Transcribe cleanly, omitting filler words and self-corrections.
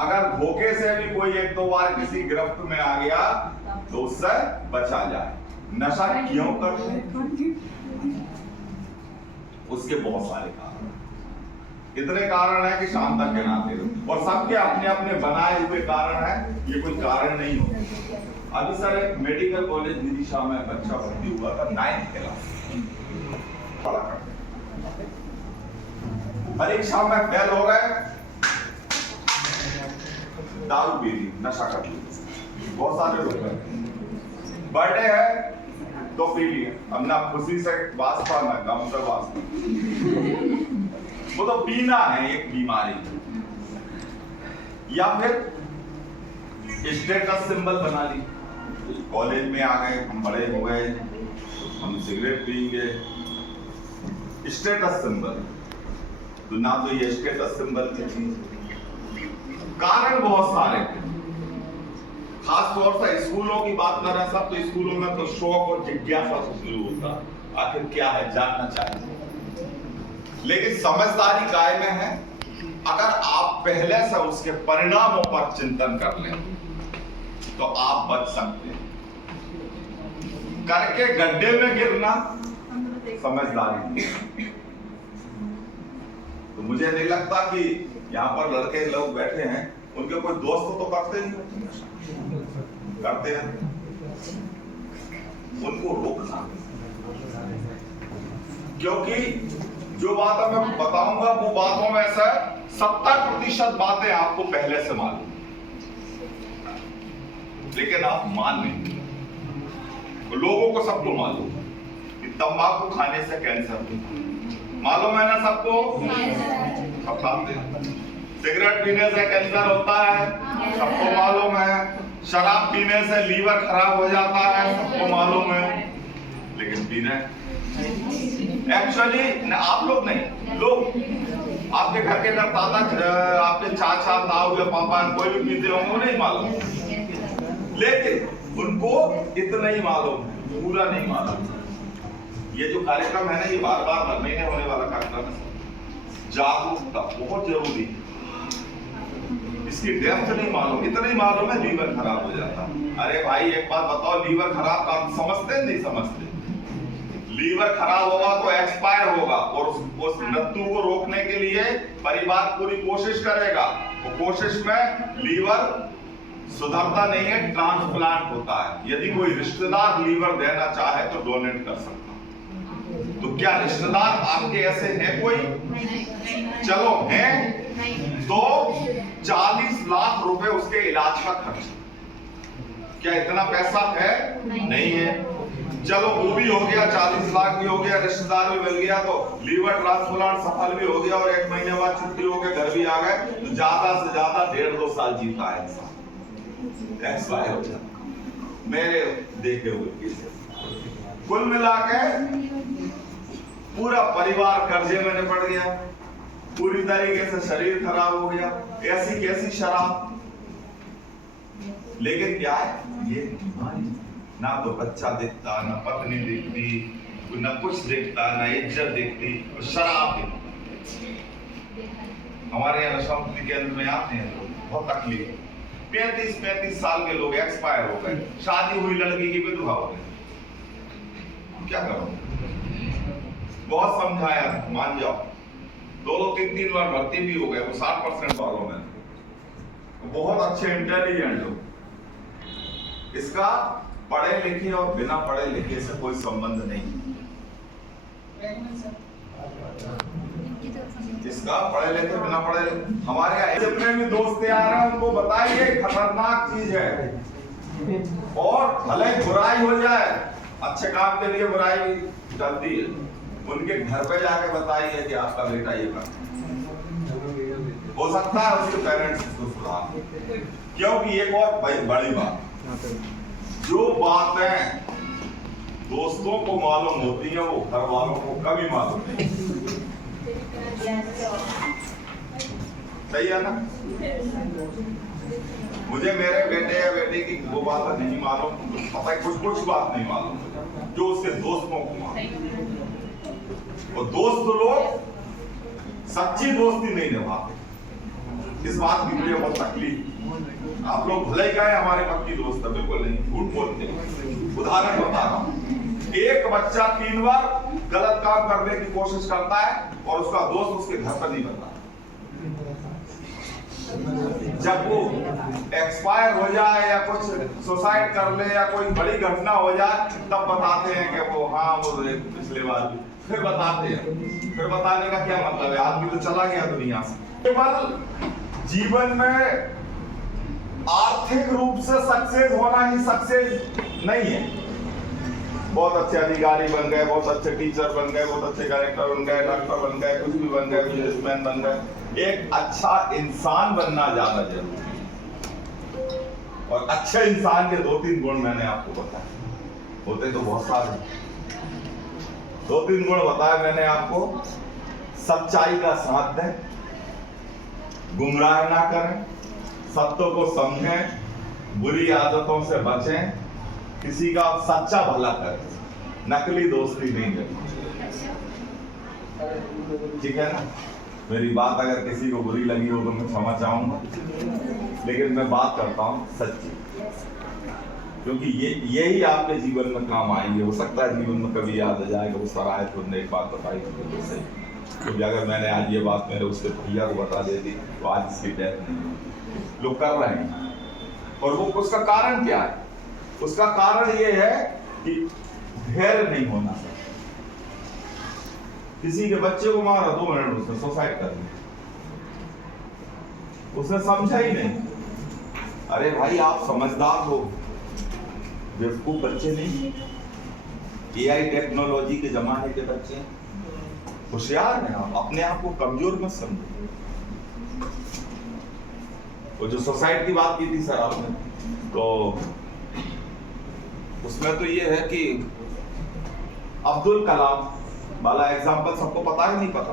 अगर धोखे से भी कोई एक दो बार किसी गिरफ्त में आ गया तो उससे बचा जाए। नशा क्यों करते हैं? उसके बहुत सारे कारण, इतने कारण है कि शाम तक गिनाते रहो, और सबके अपने अपने बनाए हुए कारण है, ये कोई कारण नहीं होता। अभी सर एक मेडिकल कॉलेज विदिशा में बच्चा भर्ती हुआ था 9th क्लास, पढ़ा करते, परीक्षा में फेल हो गए, दारू पी ली, नशा कर ली, बहुत सारे लोग हैं। बर्थडे है तो पी लिए, अब ना खुशी से वास्ता ना गम से वास्ता, वो तो पीना है एक बीमारी। या फिर स्टेटस सिंबल बना ली, कॉलेज में आ गए, हम बड़े हो गए, हम सिगरेट पिएंगे, स्टेटस सिंबल। तो ना तो ये स्टेटस सिंबल की चीज, कारण बहुत सारे, खास तौर से स्कूलों की बात कर रहे हैं सब, तो स्कूलों में तो शौक और जिज्ञासा से शुरू होता, आखिर क्या है जानना चाहिए। लेकिन समझदारी काय में है, अगर आप पहले से उसके परिणामों पर चिंतन कर लें तो आप बच सकते हैं। करके गड्ढे में गिरना समझदारी नहीं। तो मुझे नहीं लगता कि यहाँ पर लड़के लोग बैठे हैं, उनके कोई दोस्त तो करते ही करते हैं, उनको रोकना। क्योंकि जो बात मैं बताऊंगा वो बातों में से 70% बातें आपको पहले से मालूम, लेकिन आप मान नहीं। लोगों को सबको मालूम कि तंबाकू खाने से कैंसर होता है, मालूम है ना सबको, सब खाते हैं। सिगरेट पीने से कैंसर होता है, सबको मालूम है। शराब पीने से लीवर खराब हो जाता है, सबको मालूम है, लेकिन पीना एक्चुअली आप लोग नहीं, लोग आपके घर के दादा, आपके चाचा, ताऊ या पापा कोई भी पीते होंगे, नहीं मालूम, लेकिन उनको इतना ही मालूम है, पूरा नहीं मालूम। ये जो कार्यक्रम है ना, ये बार बार हर महीने होने वाला कार्यक्रम है। जागरूकता बहुत जरूरी है, इसकी डेप्थ नहीं मालूम, इतना ही मालूम है लीवर खराब हो जाता। अरे भाई एक बात बताओ, लीवर खराब का समझते नहीं समझते? लीवर खराब होगा तो एक्सपायर होगा, और उस मृत्यु को रोकने के लिए परिवार पूरी कोशिश करेगा। वो कोशिश में लीवर सुधरता नहीं है, ट्रांसप्लांट होता है। यदि कोई रिश्तेदार लीवर देना चाहे तो डोनेट कर सकता। तो क्या रिश्तेदार आपके ऐसे हैं कोई? चलो हैं तो 40 लाख रुपए उसके इलाज का खर्च, क्या इतना पैसा है? नहीं है। चलो वो भी हो गया, 40 लाख भी हो गया, रिश्तेदार भी मिल गया, तो लीवर ट्रांसप्लांट सफल भी हो गया, और 1 महीने बाद छुट्टी हो गया, घर भी आ गए, तो ज्यादा से ज्यादा 1.5-2 साल जीता है इंसान, एक्सपायर हो जाता मेरे देखे हुए। कुल मिला के पूरा परिवार कर्जे में निपट गया, पूरी तरीके से शरीर खराब हो गया। ऐसी कैसी शराब? लेकिन क्या है ये बीमारी, ना तो बच्चा दिखता, ना पत्नी दिखती, ना कुछ दिखता, ना इज्जत दिखती, और शराब दिखती। हमारे यहाँ नशा मुक्ति केंद्र में आते हैं लोग, बहुत तकलीफ, 35 साल के लोग एक्सपायर हो गए, शादी हुई लड़की की विधवा हो गई, क्या करो? बहुत समझाया, मान जाओ, 2-3 बार भर्ती भी हो गए, वो 60% वालों में, बहुत अच्छे इंटेलिजेंट लोग। इसका पढ़े लिखे और बिना पढ़े लिखे से कोई संबंध नहीं, इसका पढ़े लिखे बिना पढ़े लिखे। हमारे यहाँ जितने भी दोस्त आ रहे हैं उनको बताइए खतरनाक चीज है, और भले बुराई हो जाए, अच्छे काम के लिए बुराई चलती है, उनके घर पे जाके बताइए कि आपका बेटा ये कर, हो सकता है उसके पेरेंट्स इसको सुधार। क्योंकि एक और बड़ी बात, जो बातें दोस्तों को मालूम होती है वो घर वालों को कभी मालूम नहीं। सही है ना? मुझे मेरे बेटे या बेटी की वो बात नहीं मालूम, पता है कुछ बात नहीं मालूम, जो उसके दोस्तों को मालूम। और दोस्त लोग सच्ची दोस्ती नहीं निभाते, इस बात की मुझे बहुत तकलीफ। आप लोग भले ही कहें हमारे पक्की दोस्त है, बिल्कुल नहीं, झूठ बोलते हैं। उदाहरण बता रहा हूं, एक बच्चा 3 बार गलत काम करने की कोशिश करता है और उसका दोस्त उसके घर पर नहीं बनता। जब वो एक्सपायर हो जाए या कुछ सुसाइड कर ले या कोई बड़ी घटना हो जाए, तब बताते हैं कि वो हाँ वो पिछले बार, फिर बताते हैं। फिर बताने का क्या मतलब है? आदमी तो चला गया दुनिया से। केवल जीवन में आर्थिक रूप से सक्सेस होना ही सक्सेस नहीं है। बहुत अच्छे अधिकारी बन गए, बहुत अच्छे टीचर बन गए, बहुत अच्छे डायरेक्टर बन गए, डॉक्टर बन गए, कुछ भी बन गए, बिजनेसमैन बन गए। एक अच्छा इंसान बनना ज्यादा जरूरी है। और अच्छे इंसान के 2-3 गुण मैंने आपको बताए, होते तो बहुत सारे। 2-3 गुण बताए मैंने आपको। सच्चाई का साथ दें, गुमराह ना करें, सत्य को समझें, बुरी आदतों से बचें, किसी का सच्चा भला करें, नकली दोस्ती नहीं करें। ठीक है ना? मेरी बात अगर किसी को बुरी लगी हो तो मैं क्षमा चाहूंगा, लेकिन मैं बात करता हूं सच्ची, क्योंकि यही आपके जीवन में काम आएंगे। हो सकता है जीवन में कभी याद आ जाएगा वो सराय तुमने एक बात बताई थी सही, क्योंकि अगर मैंने आज ये बात मेरे उसके भैया को बता देती तो आज इसकी डेथ नहीं। लोग कर रहे हैं, और वो उसका कारण क्या है? उसका कारण ये है कि धैर्य नहीं होना। किसी के बच्चे को मारा, 2 मिनट उसने सुसाइड कर लिया, उसने समझा ही नहीं। अरे भाई आप समझदार हो, बेवकूफ बच्चे नहीं। एआई टेक्नोलॉजी के जमाने के बच्चे होशियार हैं। आप अपने आप को कमजोर मत समझो। वो जो सुसाइड की बात की थी सर आपने, तो उसमें तो ये है कि अब्दुल कलाम वाला एग्जाम्पल सबको पता ही नहीं पता।